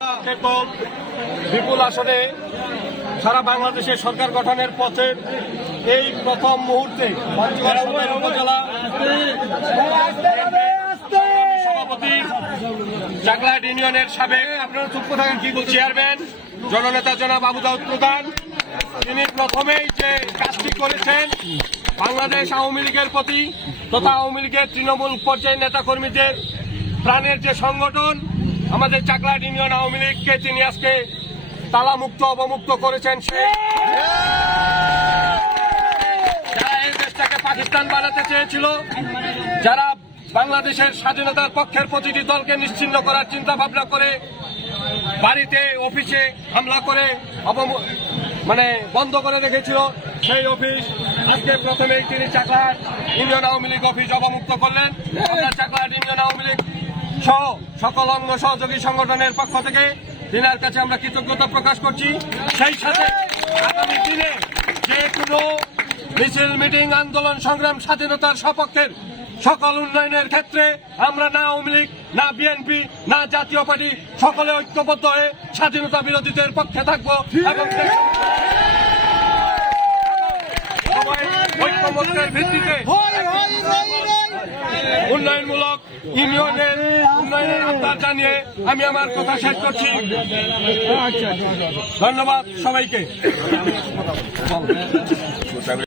একক বিপুল আসনে সারা বাংলাদেশে সরকার গঠনের পথে এই প্রথম মুহূর্তে উপজেলা সভাপতি চাকলাহাট ইউনিয়নের সাবেক আপনারা চুপ থাকেন কি বলছি চেয়ারম্যান জননেতা জনাব আবু দাউদ প্রধান, তিনি প্রথমেই যে কাজটি করেছেন বাংলাদেশ আওয়ামী লীগের প্রতি তথা আওয়ামী লীগের তৃণমূল পর্যায়ের নেতাকর্মীদের প্রাণের যে সংগঠন আমাদের চাকলাহাট ইউনিয়ন আওয়ামী লীগকে তিনি আজকে তালামুক্ত অবমুক্ত করেছেন। সেই যারা এই দেশটাকে পাকিস্তান বানাতে চেয়েছিল, যারা বাংলাদেশের স্বাধীনতার পক্ষের প্রতিটি দলকে নিশ্চিহ্ন করার চিন্তা ভাবনা করে বাড়িতে অফিসে হামলা করে বন্ধ করে রেখেছিল, সেই অফিস আজকে প্রথমেই তিনি চাকলাহাট ইউনিয়ন আওয়ামী লীগ অফিস অবমুক্ত করলেন। আমরা চাকলাহাট ইউনিয়ন আওয়ামী লীগ সহ সকল অঙ্গ সহযোগী সংগঠনের পক্ষ থেকে তিনার কাছে আমরা কৃতজ্ঞতা প্রকাশ করছি। সেই সাথে আগামী দিনে যে কোনো মিছিল মিটিং আন্দোলন সংগ্রাম স্বাধীনতার সপক্ষের সকল উন্নয়নের ক্ষেত্রে আমরা না আওয়ামী লীগ না বিএনপি না জাতীয় পার্টি সকলে ঐক্যবদ্ধ হয়ে স্বাধীনতা বিরোধীদের পক্ষে থাকবো এবং ঐক্যমত্যের ভিত্তিতে উন্নয়নমূলক ইউনিয়নের উন্নয়নের আহ্বান জানিয়ে আমি আমার কথা শেষ করছি। ধন্যবাদ সবাইকে।